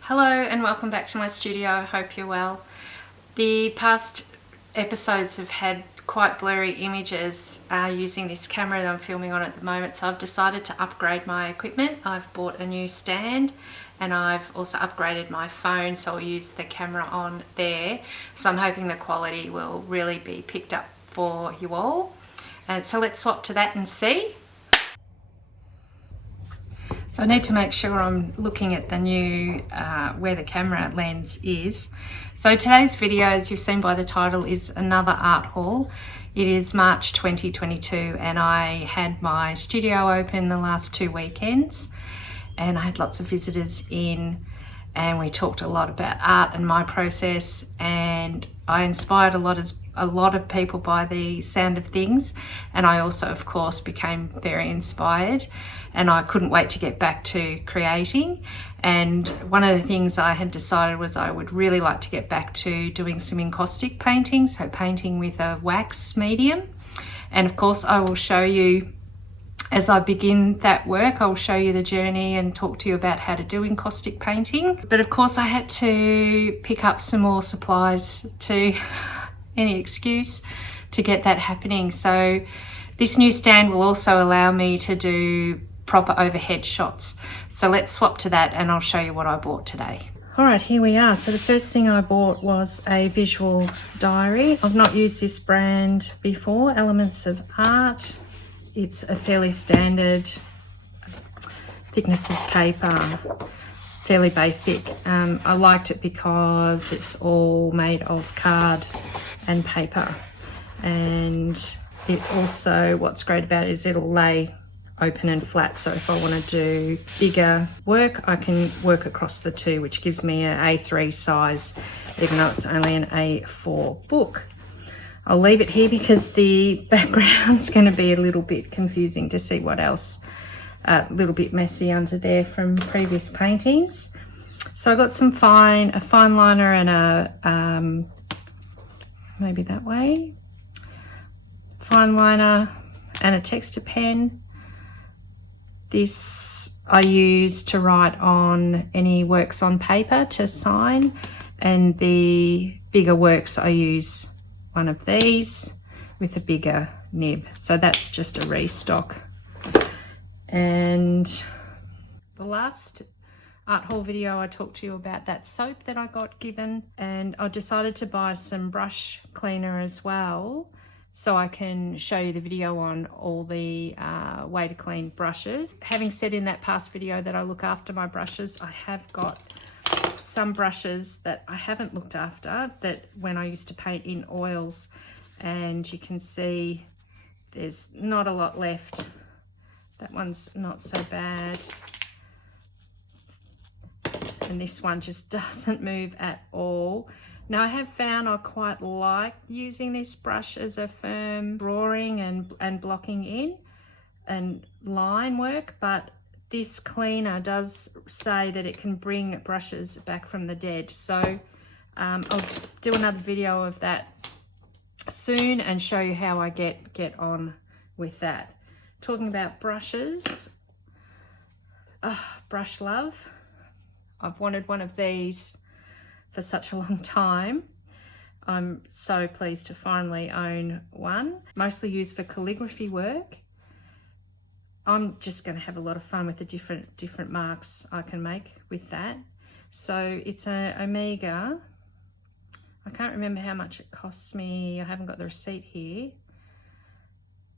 Hello and welcome back to my studio. I hope you're well. The past episodes have had quite blurry images using this camera that I'm filming on at the moment, so I've decided to upgrade my equipment. I've bought a new stand and I've also upgraded my phone, so I'll use the camera on there. So I'm hoping the quality will really be picked up for you all. And so let's swap to that and see. So I need to make sure I'm looking at the new, where the camera lens is. So today's video, as you've seen by the title, is another art haul. It is March 2022 and I had my studio open the last 2 weekends and I had lots of visitors in and we talked a lot about art and my process, and I inspired a lot of people by the sound of things, and I also of course became very inspired and I couldn't wait to get back to creating. And one of the things I had decided was I would really like to get back to doing some encaustic painting, so painting with a wax medium. And of course I will show you, as I begin that work, I'll show you the journey and talk to you about how to do encaustic painting. But of course I had to pick up some more supplies, to any excuse to get that happening. So this new stand will also allow me to do proper overhead shots. So let's swap to that and I'll show you what I bought today. All right, here we are. So the first thing I bought was a visual diary. I've not used this brand before, Elements of Art. It's a fairly standard thickness of paper, fairly basic. I liked it because it's all made of card and paper, and it also, what's great about it is it'll lay open and flat, so if I want to do bigger work I can work across the two, which gives me an A3 size even though it's only an A4 book. I'll leave it here because the background's going to be a little bit confusing to see what else, a little bit messy under there from previous paintings. So I got a fine liner and a, maybe that way, fine liner and a texture pen. This I use to write on any works on paper to sign, and the bigger works I use one of these with a bigger nib. So that's just a restock. And the last art haul video I talked to you about that soap that I got given, and I decided to buy some brush cleaner as well so I can show you the video on all the way to clean brushes. Having said in that past video that I look after my brushes, I have got some brushes that I haven't looked after, that when I used to paint in oils, and you can see there's not a lot left. That one's not so bad, and this one just doesn't move at all. Now I have found I quite like using this brush as a firm drawing and blocking in and line work, but this cleaner does say that it can bring brushes back from the dead. So I'll do another video of that soon and show you how I get on with that. Talking about brushes, brush love. I've wanted one of these for such a long time. I'm so pleased to finally own one. Mostly used for calligraphy work. I'm just going to have a lot of fun with the different marks I can make with that. So it's an Omega. I can't remember how much it costs me. I haven't got the receipt here.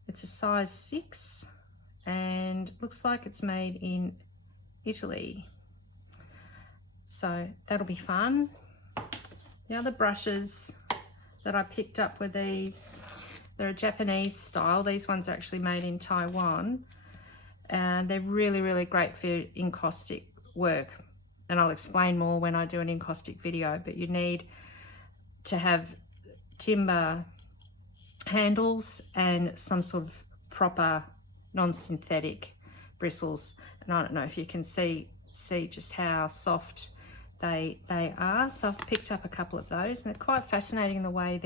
It's a size 6 and looks like it's made in Italy. So that'll be fun. The other brushes that I picked up were these. They're a Japanese style. These ones are actually made in Taiwan. And they're really, really great for encaustic work. And I'll explain more when I do an encaustic video, but you need to have timber handles and some sort of proper non-synthetic bristles. And I don't know if you can see just how soft they are. So I've picked up a couple of those, and they're quite fascinating the way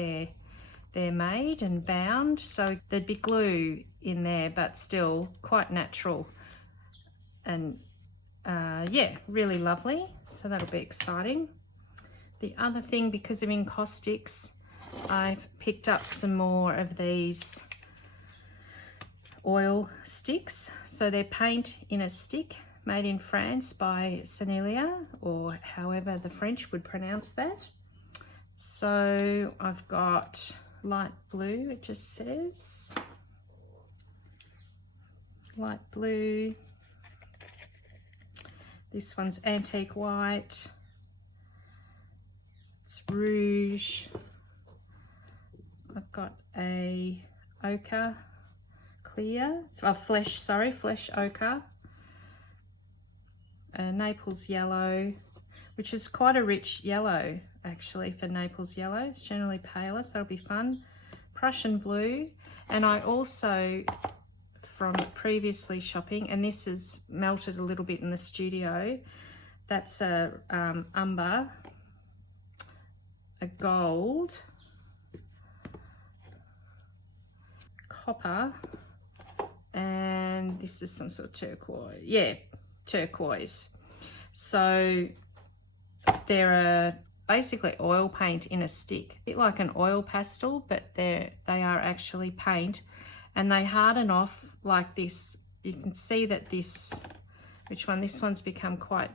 they're made and bound, so there'd be glue in there, but still quite natural. And yeah, really lovely. So that'll be exciting. The other thing, because of encaustics, I've picked up some more of these oil sticks. So they're paint in a stick, made in France by Sennelier, or however the French would pronounce that. So I've got light blue, it just says. Light blue. This one's antique white. It's rouge. I've got a ochre clear, flesh ochre. Naples yellow, which is quite a rich yellow actually for Naples yellow. It's generally paler, so that'll be fun. Prussian blue, and I also, from previously shopping, and this is melted a little bit in the studio, that's a umber, a gold, copper, and this is some sort of turquoise. Yeah, turquoise. So they're basically oil paint in a stick, a bit like an oil pastel, but they are actually paint, and they harden off like this. You can see that this one's become quite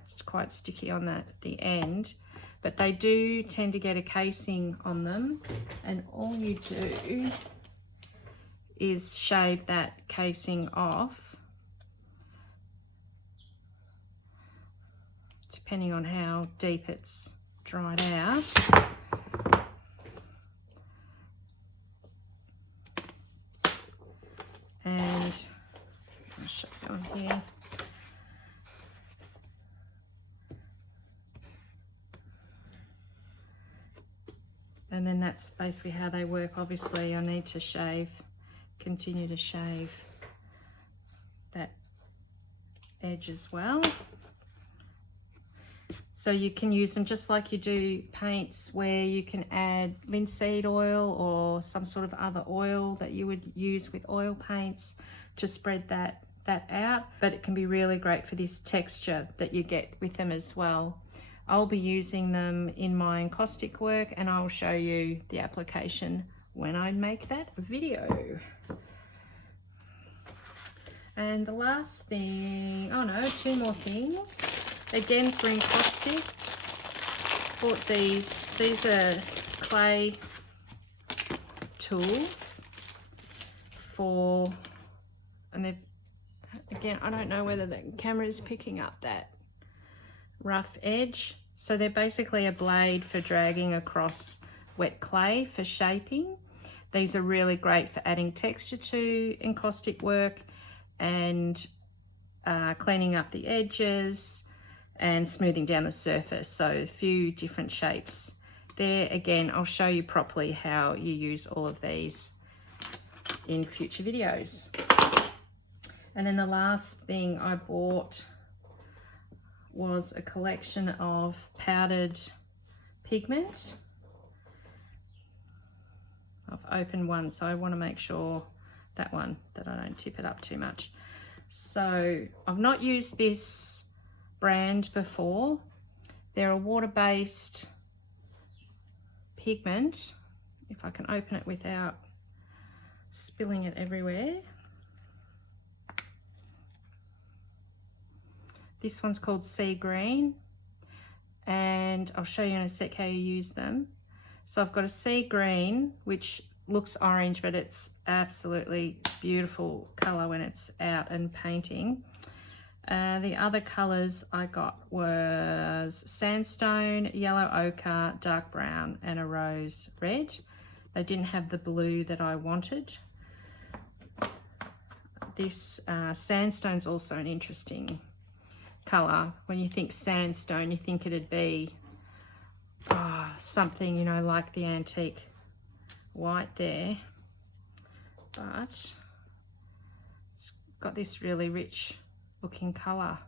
sticky on the end, but they do tend to get a casing on them, and all you do is shave that casing off, depending on how deep it's dried out. And I'll show you on here. And then that's basically how they work. Obviously I need to continue to shave that edge as well. So you can use them just like you do paints, where you can add linseed oil or some sort of other oil that you would use with oil paints to spread that out. But it can be really great for this texture that you get with them as well. I'll be using them in my encaustic work, and I'll show you the application when I make that video. And the last thing, oh no, two more things. Again, for encaustics, bought these are clay tools and they're, again, I don't know whether the camera is picking up that rough edge. So they're basically a blade for dragging across wet clay for shaping. These are really great for adding texture to encaustic work and cleaning up the edges and smoothing down the surface. So a few different shapes there. Again, I'll show you properly how you use all of these in future videos. And then the last thing I bought was a collection of powdered pigment. I've opened one, so I want to make sure that I don't tip it up too much. So I've not used this brand before. They're a water-based pigment. If I can open it without spilling it everywhere. This one's called Sea Green, and I'll show you in a sec how you use them. So I've got a sea green, which looks orange, but it's absolutely beautiful color when it's out and painting. The other colors I got was sandstone, yellow ochre, dark brown, and a rose red. They didn't have the blue that I wanted. This sandstone's also an interesting color. When you think sandstone, you think it'd be something, you know, like the antique white there, but it's got this really rich looking color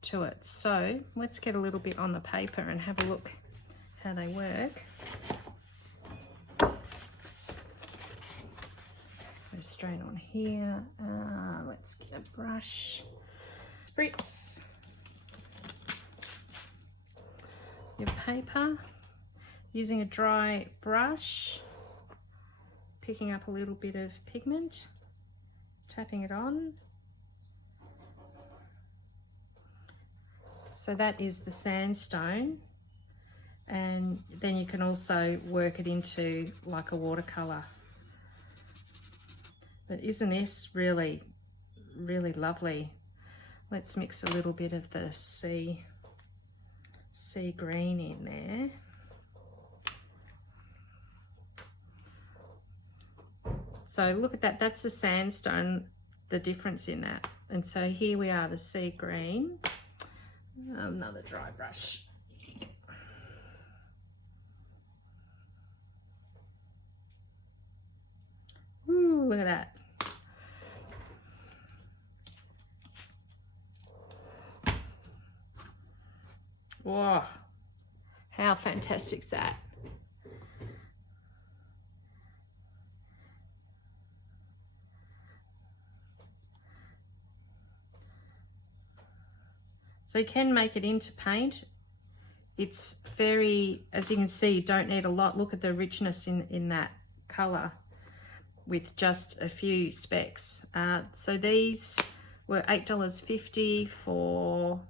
to it. So let's get a little bit on the paper and have a look how they work. straight on here. Let's get a brush. Spritz your paper using a dry brush, picking up a little bit of pigment, tapping it on. So that is the sandstone, and then you can also work it into like a watercolor. But isn't this really, really lovely? Let's mix a little bit of the sea green in there. So look at that, that's the sandstone, the difference in that. And so here we are, the sea green. Another dry brush. Ooh, look at that. Whoa, how fantastic is that? So you can make it into paint. It's very, as you can see, you don't need a lot. Look at the richness in that color with just a few specks. So these were $8.50 for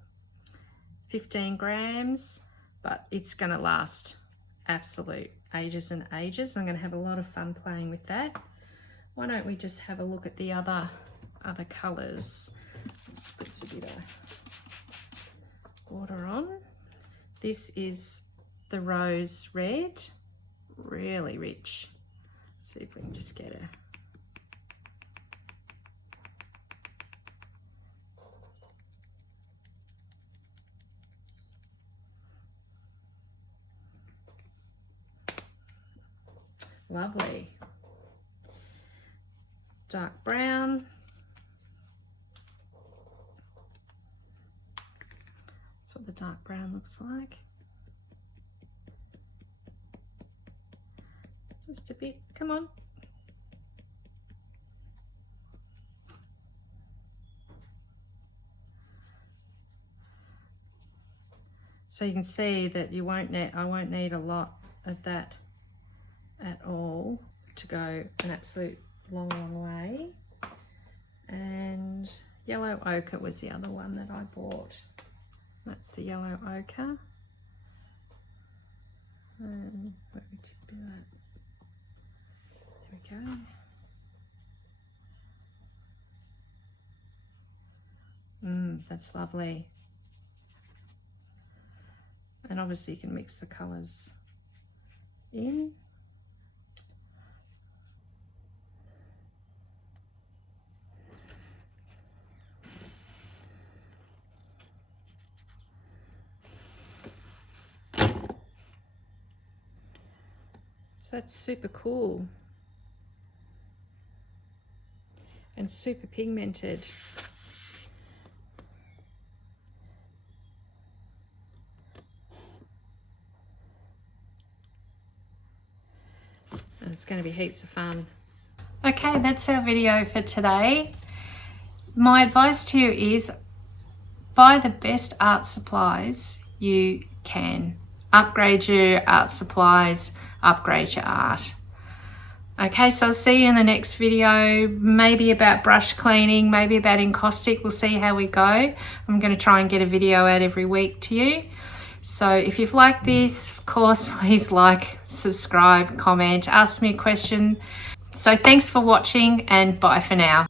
15 grams, but it's gonna last absolute ages and ages. I'm gonna have a lot of fun playing with that. Why don't we just have a look at the other colors? Spritz a bit of water on. This is the rose red, really rich. See if we can just get a lovely dark brown. That's what the dark brown looks like. Just a bit, come on. So you can see that I won't need a lot of that at all to go an absolute long way. And yellow ochre was the other one that I bought. That's the yellow ochre. And where we took a bit of that. There we go. That's lovely. And obviously you can mix the colours in. So that's super cool and super pigmented. And it's going to be heaps of fun. Okay, that's our video for today. My advice to you is buy the best art supplies you can. Upgrade your art supplies, upgrade your art. Okay, so I'll see you in the next video, maybe about brush cleaning, maybe about encaustic. We'll see how we go. I'm going to try and get a video out every week to you. So if you've liked this, of course, please like, subscribe, comment, ask me a question. So thanks for watching and bye for now.